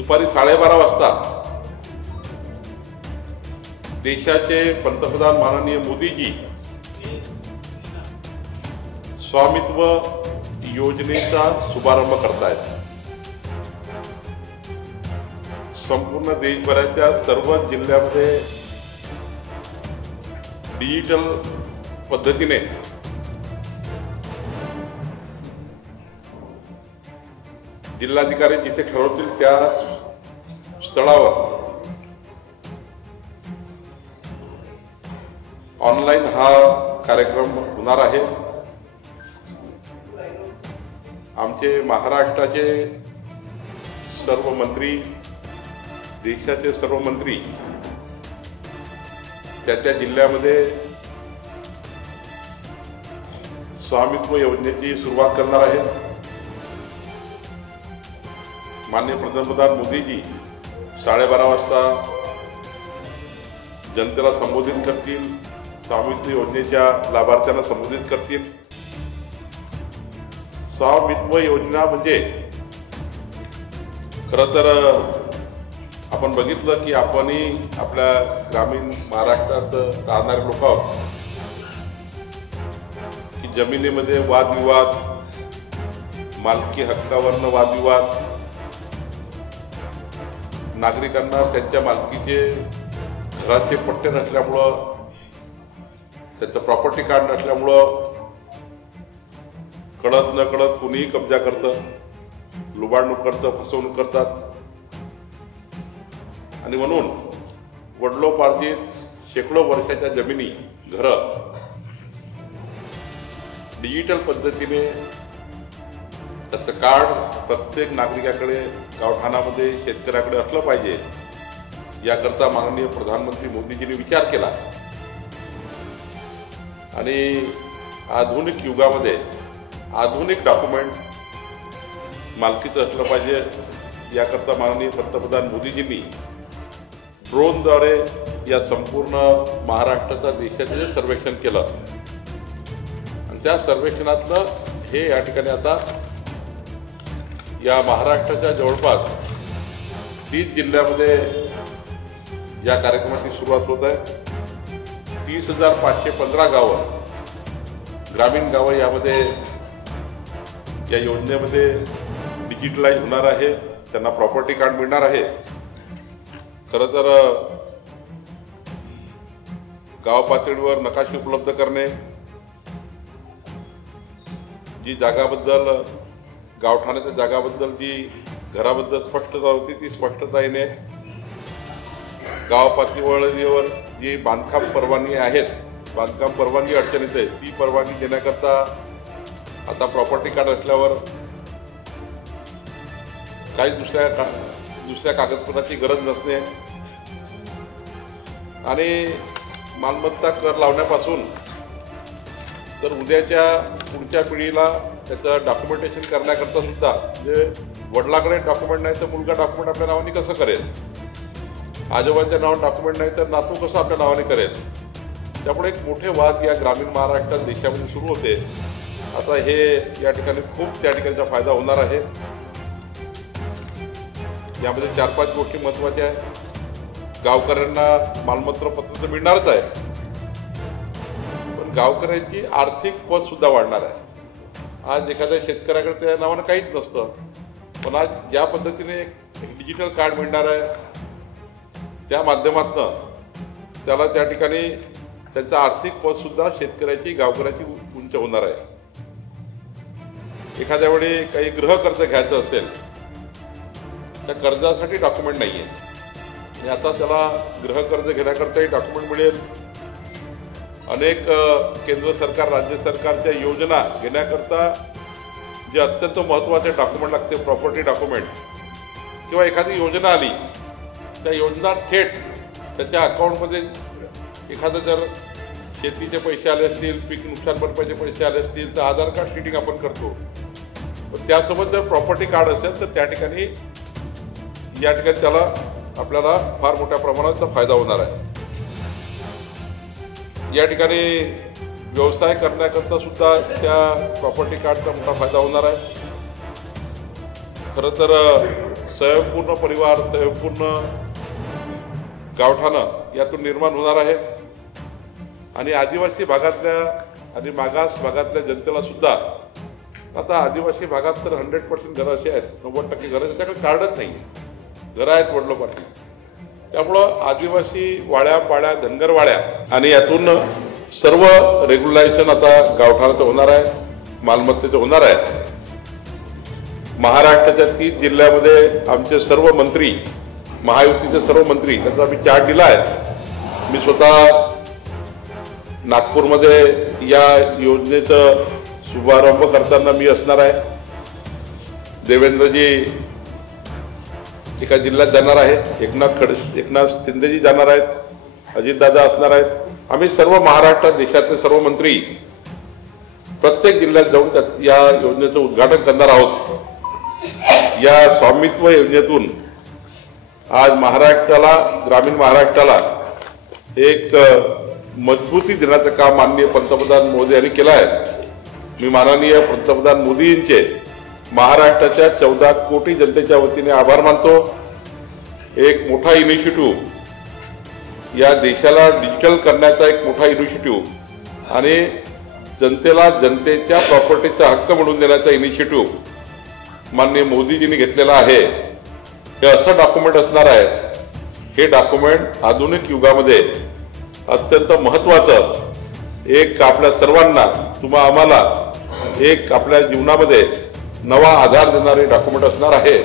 दुपारी 12:30 वाजता देशाचे पंतप्रधान माननीय मोदीजी स्वामित्व योजनेचा शुभारंभ करतायत। संपूर्ण देशभराच्या सर्व जिल्ह्यामध्ये डिजिटल पद्धतीने जिल्हाधिकारी जिथे ठरवतील त्या स्थळावर ऑनलाईन हा कार्यक्रम होणार आहे। आमचे महाराष्ट्राचे सर्व मंत्री, देशाचे सर्व मंत्री त्या जिल्ह्यामध्ये स्वामित्व योजनेची सुरुवात करणार आहेत। माननीय पंतप्रधान मोदीजी 12:30 वाजता जनतेला संबोधित करतील, स्वामित्व योजनेच्या लाभार्थ्यांना संबोधित करतील। स्वामित्व योजना म्हणजे खरं तर आपण बघितलं की आपणही आपल्या ग्रामीण महाराष्ट्रात राहणारे लोक आहोत की जमिनीमध्ये वादविवाद, मालकी हक्कावरनं वादविवाद, नागरिकांना त्यांच्या मालकीचे घराचे पट्टे नसल्यामुळं, त्यांचं प्रॉपर्टी कार्ड नसल्यामुळं कळत न कळत कुणीही कब्जा करतं, लुबाडणूक करतं, फसवणूक करतात। आणि म्हणून वडिलोपार्जित शेकडो वर्षाच्या जमिनी, घरं डिजिटल पद्धतीने त्याचं कार्ड प्रत्येक नागरिकाकडे, गावठाणामध्ये, शेतकऱ्याकडे असलं पाहिजे, याकरता माननीय प्रधानमंत्री मोदीजींनी विचार केला। आणि आधुनिक युगामध्ये आधुनिक डॉक्युमेंट मालकीचं असलं पाहिजे, याकरता माननीय पंतप्रधान मोदीजींनी ड्रोनद्वारे या संपूर्ण महाराष्ट्राच्या देशाचे सर्वेक्षण केलं। आणि त्या सर्वेक्षणातलं हे या ठिकाणी आता या महाराष्ट्राच्या जवळपास 30 जिल्ह्यामध्ये या कार्यक्रमाची सुरुवात होत आहे। 30,515 गावं, ग्रामीण गावं यामध्ये या योजनेमध्ये डिजिटलाइज होणार आहे, त्यांना प्रॉपर्टी कार्ड मिळणार आहे। खरं तर गाव पातळीवर नकाशे उपलब्ध करणे, जी जागाबद्दल, गावठाणाच्या जागाबद्दल जी घराबद्दल स्पष्टता होती ती स्पष्टता येणे, गाव पातळीवर जी बांधकाम परवानगी आहेत, बांधकाम परवानगी अडचणीत आहे, ती परवानगी देण्याकरता आता प्रॉपर्टी कार्ड असल्यावर काही दुसऱ्या कागदपत्राची गरज नसणे आणि मालमत्ता कर लावण्यापासून तर उद्याच्या पुढच्या पिढीला त्याचं डॉक्युमेंटेशन करण्याकरता सुद्धा, म्हणजे वडिलाकडे डॉक्युमेंट नाही तर मुलगा डॉक्युमेंट आपल्या नावाने कसं करेल, आजोबांच्या नावाने डॉक्युमेंट नाही तर नातू कसं आपल्या नावाने करेल। त्यामुळे एक मोठे वाद या ग्रामीण महाराष्ट्रात देशामध्ये सुरू होते। आता हे या ठिकाणी खूप त्या ठिकाणचा फायदा होणार आहे। यामध्ये 4-5 गोष्टी महत्त्वाच्या आहेत। गावकऱ्यांना मालमत्ता पत्र तर मिळणारच आहे, पण गावकऱ्यांची आर्थिक पत सुद्धा वाढणार आहे। आज एखाद्या शेतकऱ्याकडे त्या नावानं काहीच नसतं, पण आज ज्या पद्धतीने एक डिजिटल कार्ड मिळणार आहे, त्या माध्यमातून त्याला त्या ठिकाणी त्यांचं आर्थिक पत सुद्धा शेतकऱ्याची, गावकऱ्याची उंच होणार आहे। एखाद्या वेळी काही गृहकर्ज घ्यायचं असेल, त्या कर्जासाठी डॉक्युमेंट नाही आहे आणि आता त्याला गृहकर्ज घेण्याकरताही डॉक्युमेंट मिळेल। अनेक केंद्र सरकार, राज्य सरकारच्या योजना घेण्याकरता जे अत्यंत महत्त्वाचे डॉक्युमेंट लागते, प्रॉपर्टी डॉक्युमेंट, किंवा एखादी योजना आली, त्या योजना थेट त्याच्या अकाउंटमध्ये, एखादं जर शेतीचे पैसे आले असतील, पीक नुकसान भरपाईचे पैसे आले असतील तर आधार कार्ड शीटिंग आपण करतो, पण त्यासोबत जर प्रॉपर्टी कार्ड असेल तर त्या ठिकाणी त्याला आपल्याला फार मोठ्या प्रमाणात फायदा होणार आहे। या ठिकाणी व्यवसाय करण्याकरता सुद्धा त्या प्रॉपर्टी कार्डचा मोठा फायदा होणार आहे। खरं तर स्वयंपूर्ण परिवार, स्वयंपूर्ण गावठाणं यातून निर्माण होणार आहे आणि आदिवासी भागातल्या आणि मागास भागातल्या जनतेला सुद्धा आता आदिवासी भागात तर 100% घरं अशी आहेत, 90% घरं त्याच्याकडे कार्डच नाही, घरं आहेत वडिलोपार्टी. त्यामुळं आदिवासी वाड्या पाड्या धनगर वाड्या आणि यातून सर्व रेग्युलायझेशन आता गावठाणाचं होणार आहे, मालमत्तेचं होणार आहे. महाराष्ट्राच्या 30 जिल्ह्यामध्ये आमचे सर्व मंत्री, महायुतीचे सर्व मंत्री, त्याचा आम्ही चार्ट दिला आहे. मी स्वतः नागपूरमध्ये या योजनेचं शुभारंभ करताना मी असणार आहे. देवेंद्रजी एका जिल्ह्यात जाणार आहेत, एकनाथ शिंदेजी जाणार आहेत, अजितदादा असणार आहेत. आम्ही सर्व महाराष्ट्रात देशातले सर्व मंत्री प्रत्येक जिल्ह्यात जाऊन या योजनेचं उद्घाटन करणार आहोत. या स्वामित्व योजनेतून आज महाराष्ट्राला, ग्रामीण महाराष्ट्राला एक मजबूती देण्याचं काम माननीय पंतप्रधान मोदी यांनी केलं आहे. मी माननीय पंतप्रधान मोदी यांचे महाराष्ट्राच्या 14 कोटी जनतेच्या वतीने आभार मानतो. एक मोठा इनिशिएटिव्ह, या देशाला डिजिटल करण्याचा एक मोठा इनिशिएटिव्ह आणि जनतेला जनतेच्या प्रॉपर्टीचा हक्क मिळवून देण्याचा इनिशिएटिव्ह माननीय मोदीजींनी घेतलेला आहे. हे असं डॉक्युमेंट असणार आहे, हे डॉक्युमेंट आधुनिक युगामध्ये अत्यंत महत्त्वाचं, एक आपल्या सर्वांना, तुम्हा आम्हाला एक आपल्या जीवनामध्ये नवा आधार देणारे डॉक्युमेंट असणार आहे.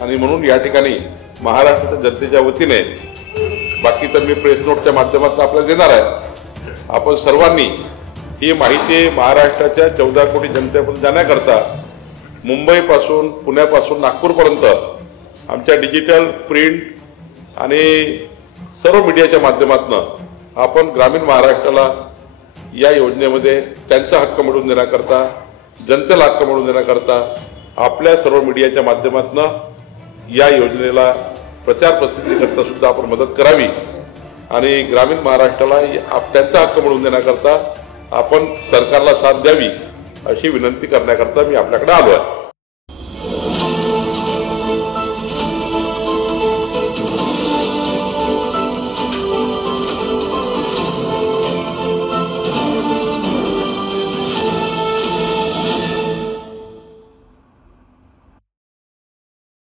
आणि म्हणून या ठिकाणी महाराष्ट्राच्या जनतेच्या वतीने, बाकी तर मी प्रेस नोटच्या माध्यमातून आपल्याला देणार आहे, आपण सर्वांनी ही माहिती महाराष्ट्राच्या 14 कोटी जनतेपर्यंत जाण्याकरता मुंबईपासून, पुण्यापासून नागपूरपर्यंत आमच्या डिजिटल, प्रिंट आणि सर्व मीडियाच्या माध्यमातून आपण ग्रामीण महाराष्ट्राला या योजनेमध्ये त्यांचा हक्क मिळवून देण्याकरता, जनतेला हक्क मिळवून देण्याकरता आपल्या सर्व मीडियाच्या माध्यमातून या योजनेला प्रचार प्रसिद्धीकरता सुद्धा आपण मदत करावी आणि ग्रामीण महाराष्ट्राला त्यांचा हक्क मिळवून देण्याकरता आपण सरकारला साथ द्यावी अशी विनंती करण्याकरता मी आपल्याकडे आलो आहे.